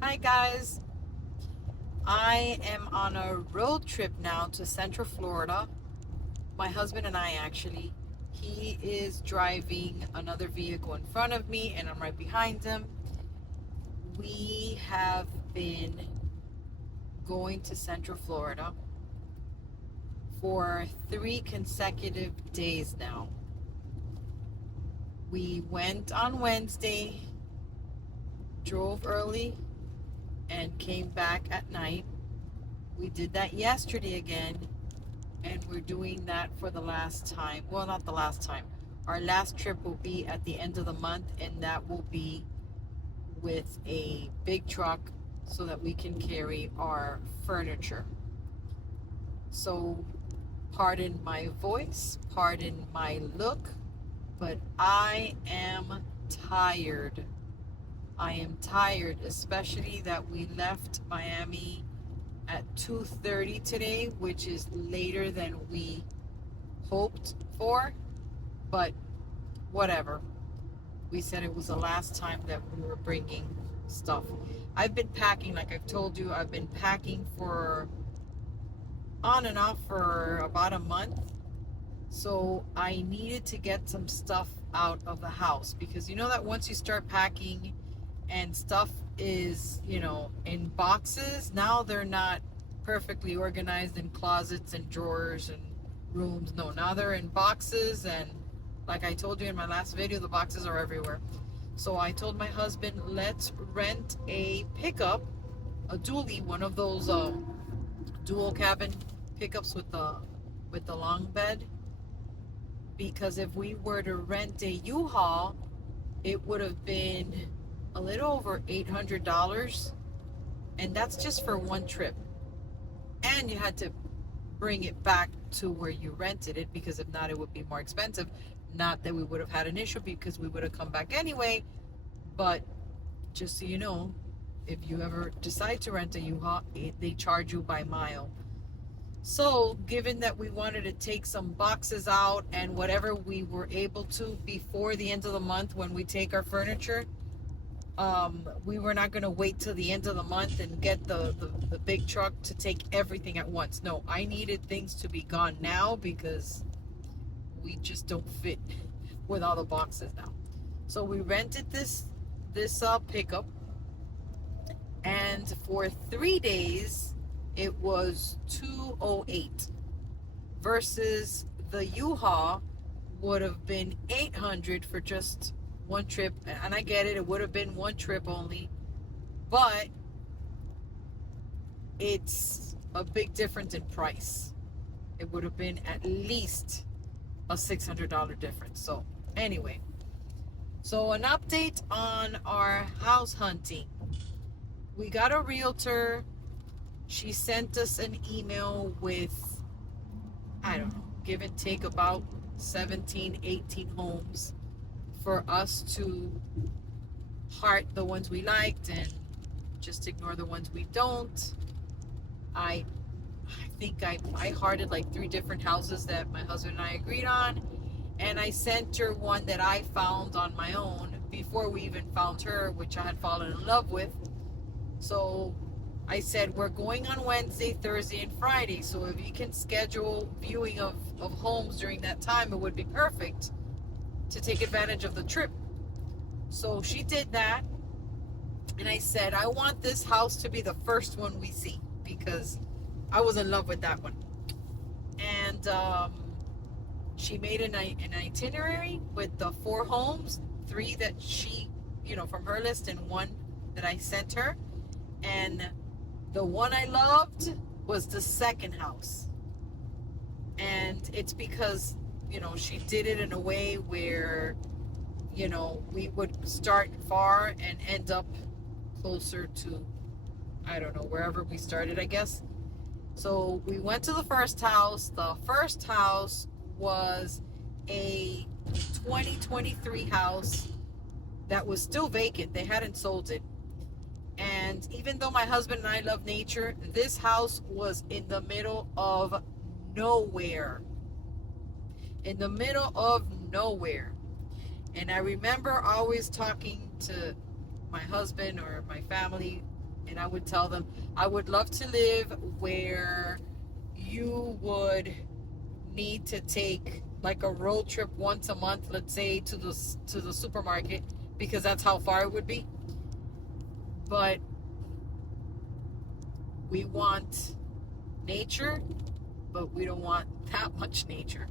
Hi guys, I am on a road trip now to Central Florida. My husband and I actually. He is driving another vehicle in front of me and I'm right behind him. We have been going to Central Florida for 3 consecutive days now. We went on Wednesday, drove early, and came back at night. We did that yesterday again, and we're doing that for the last time. Well, not the last time. Our last trip will be at the end of the month, and that will be with a big truck so that we can carry our furniture. So, pardon my voice, pardon my look, but I am tired. I am tired, especially that we left Miami at 2:30 today, which is later than we hoped for, but whatever. We said it was the last time that we were bringing stuff. I've been packing, like I've told you, I've been packing for on and off for about a month. So I needed to get some stuff out of the house because you know that once you start packing and stuff is, in boxes, now they're not perfectly organized in closets and drawers and rooms. No, now they're in boxes, and like I told you in my last video, the boxes are everywhere. So I told my husband, let's rent a pickup, a dually, one of those dual cabin pickups with the long bed, because if we were to rent a U-Haul, it would have been a little over $800, and that's just for one trip. And you had to bring it back to where you rented it, because if not, it would be more expensive. Not that we would have had an issue because we would have come back anyway, but just so you know, if you ever decide to rent a U-Haul, they charge you by mile. So, given that we wanted to take some boxes out and whatever we were able to before the end of the month when we take our furniture, we were not going to wait till the end of the month and get the big truck to take everything at once. No, I needed things to be gone now because we just don't fit with all the boxes now. So we rented this pickup, and for 3 days it was 208 versus the U-Haul would have been 800 for just one trip. And I get it, it would have been one trip only, but it's a big difference in price. It would have been at least a $600 difference. So anyway, so an update on our house hunting. We got a realtor. She sent us an email with, I don't know, give and take about 17, 18 homes for us to heart the ones we liked and just ignore the ones we don't. I think I hearted like 3 different houses that my husband and I agreed on, and I sent her one that I found on my own before we even found her, which I had fallen in love with. So I said, we're going on Wednesday, Thursday, and Friday, so if you can schedule viewing of homes during that time, it would be perfect to take advantage of the trip. So she did that, and I said, I want this house to be the first one we see because I was in love with that one. And she made an itinerary with the 4 homes, 3 that she, from her list, and 1 that I sent her. And the one I loved was the second house. And it's because, she did it in a way where, we would start far and end up closer to, I don't know, wherever we started, I guess. So we went to the first house. The first house was a 2023 house that was still vacant. They hadn't sold it. And even though my husband and I love nature, this house was in the middle of nowhere. In the middle of nowhere. And I remember always talking to my husband or my family And I would tell them, I would love to live where you would need to take like a road trip once a month, let's say to the supermarket, because that's how far it would be. But we want nature, but we don't want that much nature.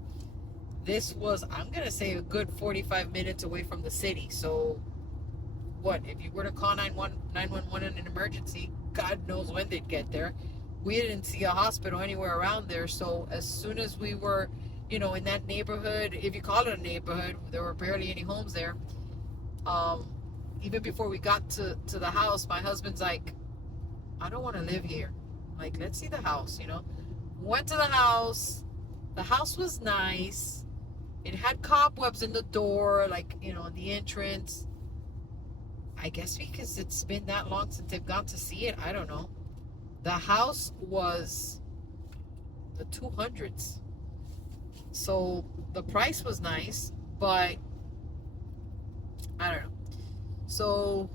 This was, I'm gonna say, a good 45 minutes away from the city. So what if you were to call 911 in an emergency, God knows when they'd get there. We didn't see a hospital anywhere around there. So as soon as we were, in that neighborhood, if you call it a neighborhood, there were barely any homes there. Even before we got to the house, my husband's like, I don't want to live here. Like, let's see the house. Went to the house. The house was nice. It had cobwebs in the door, like, in the entrance. I guess because it's been that long since they've gone to see it. I don't know. The house was the 200s. So the price was nice, but I don't know. So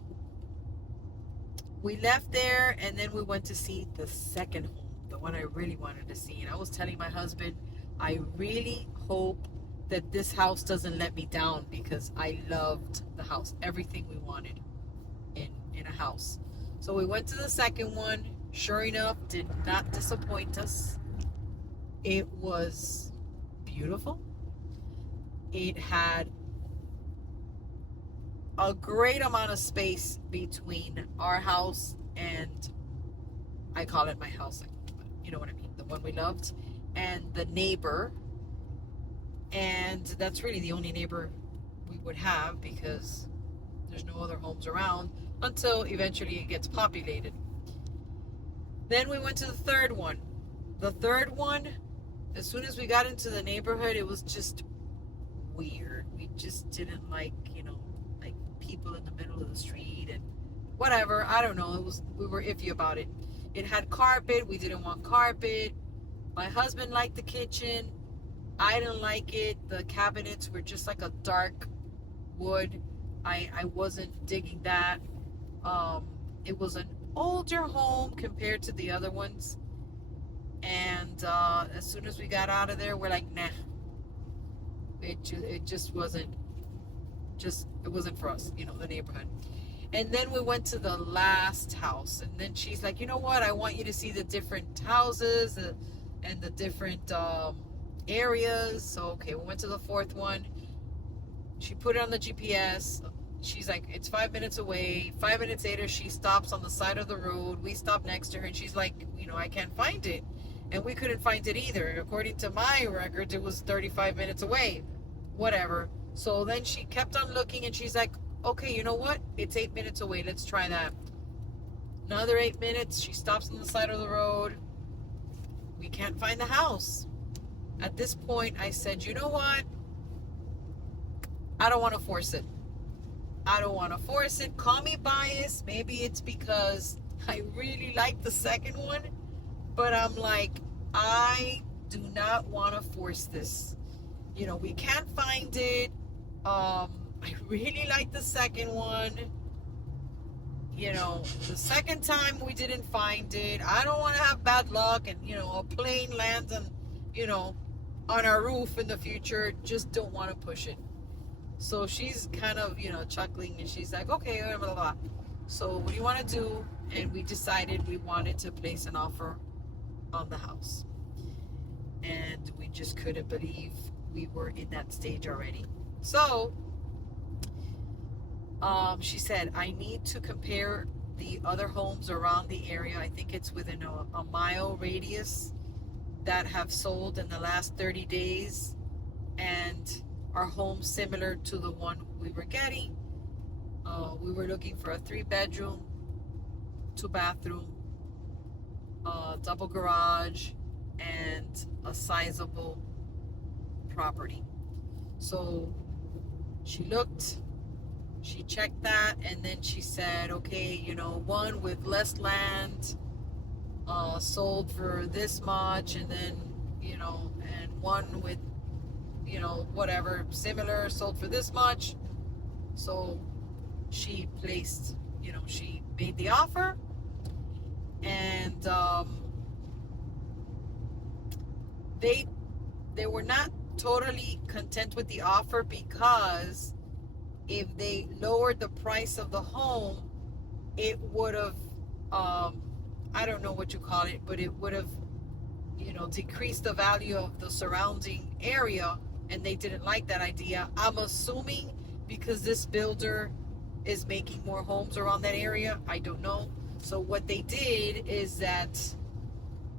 we left there, and then we went to see the second home, the one I really wanted to see. And I was telling my husband, I really hope that this house doesn't let me down, because I loved the house. Everything we wanted in a house. So we went to the second one. Sure enough, did not disappoint us. It was beautiful. It had a great amount of space between our house and, I call it my house, you know what I mean, the one we loved, and the neighbor. And that's really the only neighbor we would have, because there's no other homes around until eventually it gets populated. Then we went to the third one. The third one, as soon as we got into the neighborhood, it was just weird. We just didn't like, like people in the middle of the street and whatever. I don't know. We were iffy about it. It had carpet. We didn't want carpet. My husband liked the kitchen. I didn't like it. The cabinets were just like a dark wood. I wasn't digging that. It was an older home compared to the other ones. And as soon as we got out of there, we're like, nah. It just wasn't. It wasn't for us, the neighborhood. And then we went to the last house, and then she's like, you know what? I want you to see the different houses and the different areas. So okay, we went to the fourth one. She put it on the GPS. She's like, it's 5 minutes away. 5 minutes later, she stops on the side of the road. We stop next to her, and she's like, I can't find it. And we couldn't find it either. According to my records, it was 35 minutes away. Whatever. So then she kept on looking, and she's like, okay, you know what? It's 8 minutes away. Let's try that. Another 8 minutes. She stops on the side of the road. We can't find the house. At this point, I said, you know what? I don't want to force it. Call me biased. Maybe it's because I really like the second one. But I'm like, I do not want to force this. We can't find it. I really like the second one. The second time we didn't find it. I don't want to have bad luck and, a plane lands and, on our roof in the future. Just don't want to push it. So she's kind of, chuckling, and she's like, okay, blah, blah, blah. So what do you want to do? And we decided we wanted to place an offer on the house. And we just couldn't believe we were in that stage already. So she said, I need to compare the other homes around the area. I think it's within a mile radius that have sold in the last 30 days and are homes similar to the one we were getting. We were looking for a 3-bedroom, 2-bathroom, double garage, and a sizable property. So she looked, she checked that, and then she said, okay, one with less land sold for this much, and then, and one with, whatever, similar, sold for this much. So she placed, she made the offer, and they they were not totally content with the offer, because if they lowered the price of the home, it would have, I don't know what you call it, but it would have, decreased the value of the surrounding area, and they didn't like that idea. I'm assuming because this builder is making more homes around that area. I don't know. So what they did is that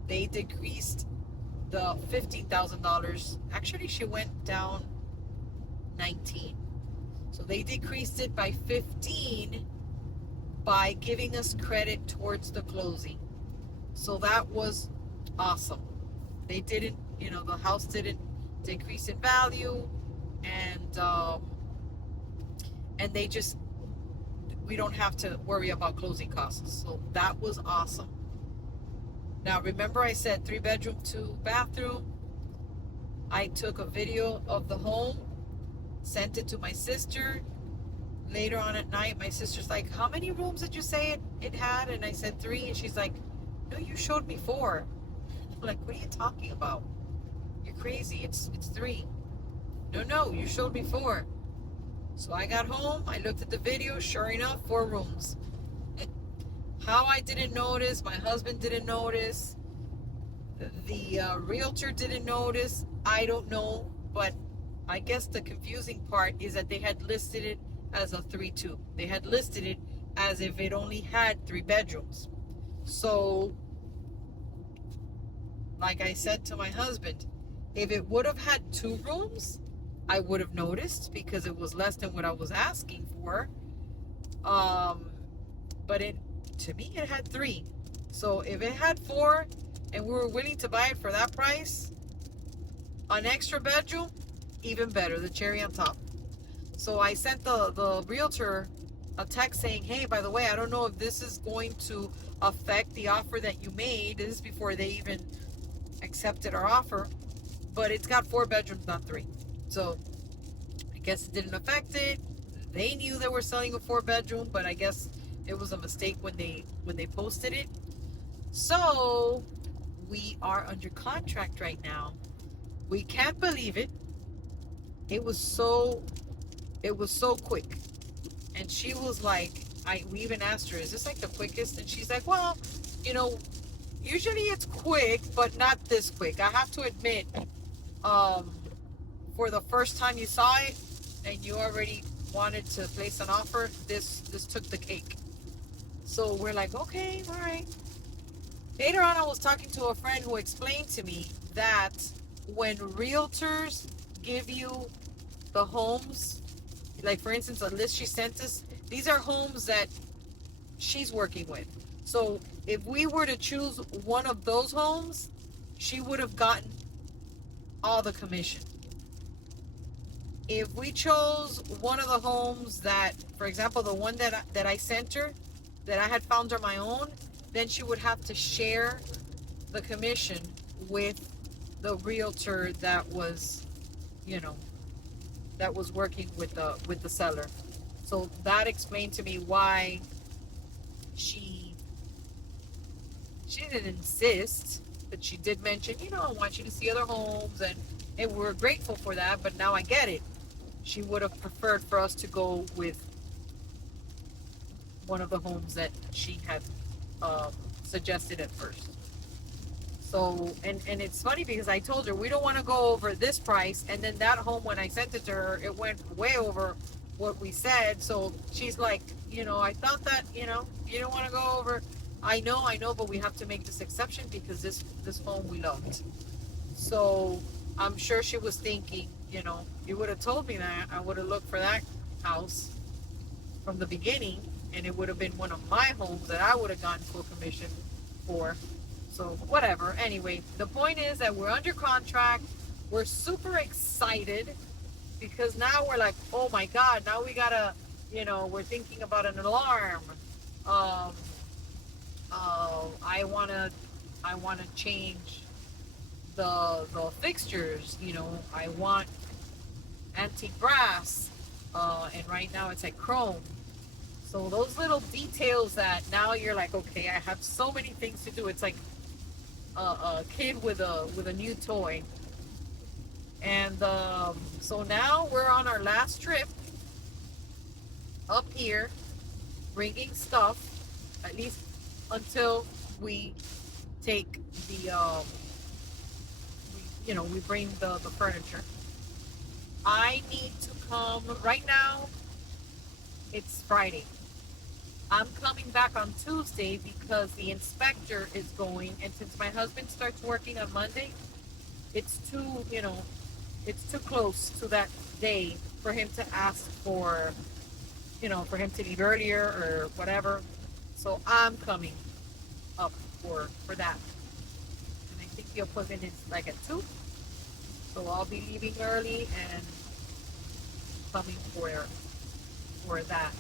they decreased the $15,000. Actually, she went down 19. So they decreased it by 15 by giving us credit towards the closing. So that was awesome. They didn't, the house didn't decrease in value, and they just, we don't have to worry about closing costs. So that was awesome. Now, remember I said 3-bedroom, 2-bathroom. I took a video of the home, sent it to my sister. Later on at night, my sister's like, how many rooms did you say it had? And I said 3. And she's like, no, you showed me 4. I'm like, what are you talking about? You're crazy. It's 3. No, you showed me 4. So I got home, I looked at the video, sure enough, 4 rooms. How I didn't notice, my husband didn't notice, the realtor didn't notice, I don't know. But I guess the confusing part is that they had listed it as a 3-2. They had listed it as if it only had 3 bedrooms. So, like I said to my husband, if it would have had 2 rooms, I would have noticed, because it was less than what I was asking for. But to me, it had 3. So if it had 4 and we were willing to buy it for that price, an extra bedroom, even better, the cherry on top. So I sent the realtor a text saying, hey, by the way, I don't know if this is going to affect the offer that you made. This is before they even accepted our offer, but it's got 4 bedrooms, not 3. So I guess it didn't affect it. They knew they were selling a 4-bedroom, but I guess it was a mistake when they posted it. So we are under contract right now. We can't believe it. It was so quick. And she was like, we even asked her, is this like the quickest? And she's like, well, usually it's quick, but not this quick. I have to admit, for the first time you saw it and you already wanted to place an offer, this took the cake. So we're like, okay, all right. Later on, I was talking to a friend who explained to me that when realtors give you the homes, like for instance, a list she sent us, these are homes that she's working with. So if we were to choose one of those homes, she would have gotten all the commission. If we chose one of the homes that, for example, the one that I sent her, that I had found on my own, then she would have to share the commission with the realtor that was, that was working with the seller. So that explained to me why she didn't insist, but she did mention, I want you to see other homes, and we're grateful for that, but now I get it. She would have preferred for us to go with one of the homes that she had suggested at first. So, and it's funny because I told her we don't want to go over this price, and then that home, when I sent it to her, it went way over what we said. So she's like, I thought that, you don't want to go over. I know, but we have to make this exception because this home we loved. So I'm sure she was thinking, you would have told me that, I would have looked for that house from the beginning, and it would have been one of my homes that I would have gotten full commission for. So whatever. Anyway, the point is that we're under contract. We're super excited because now we're like, oh my God, now we gotta, we're thinking about an alarm. I wanna change the fixtures. I want antique brass, and right now it's like chrome. So those little details that now you're like, okay, I have so many things to do. It's like a kid with a new toy. And so now we're on our last trip up here, bringing stuff, at least until we take the, we bring the furniture. I need to come, right now, it's Friday. I'm coming back on Tuesday because the inspector is going, and since my husband starts working on Monday, it's too, it's too close to that day for him to ask for him to leave earlier or whatever. So I'm coming up for that. And I think the appointment is like at 2. So I'll be leaving early and coming for that.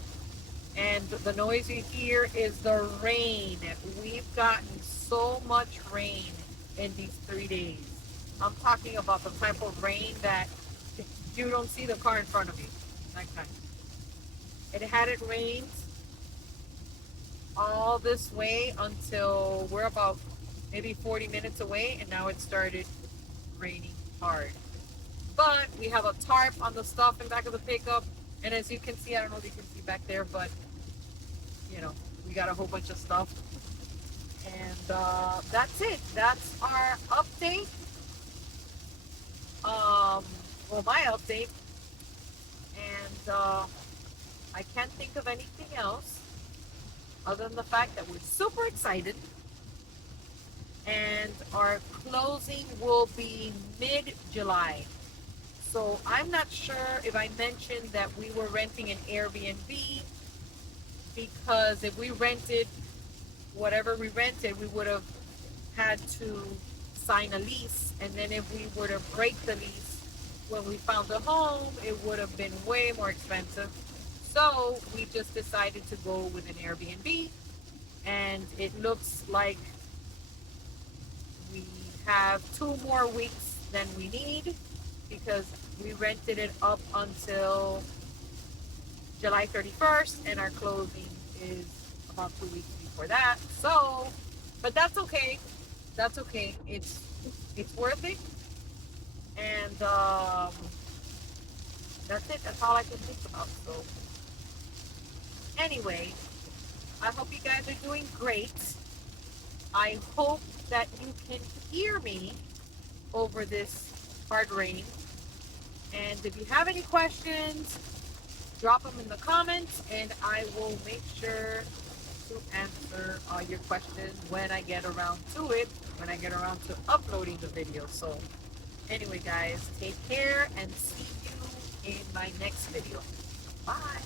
And the noise you hear is the rain. We've gotten so much rain in these 3 days. I'm talking about the type of rain that you don't see the car in front of you. That kind. It hadn't rained all this way until we're about maybe 40 minutes away, and now it started raining hard. But we have a tarp on the stuff in back of the pickup, and as you can see, I don't know if you can see back there, but we got a whole bunch of stuff. And that's it. That's our update. My update. And I can't think of anything else other than the fact that we're super excited. And our closing will be mid-July. So I'm not sure if I mentioned that we were renting an Airbnb, because if we rented whatever we rented, we would have had to sign a lease, and then if we were to break the lease when we found a home, it would have been way more expensive. So we just decided to go with an Airbnb, and it looks like we have 2 more weeks than we need, because we rented it up until July 31st, and our closing is about 2 weeks before that. So, but that's okay. That's okay. It's worth it. And that's it. That's all I can think about. So, anyway, I hope you guys are doing great. I hope that you can hear me over this hard rain. And if you have any questions, drop them in the comments, and I will make sure to answer all your questions when I get around to it, when I get around to uploading the video. So anyway, guys, take care and see you in my next video. Bye.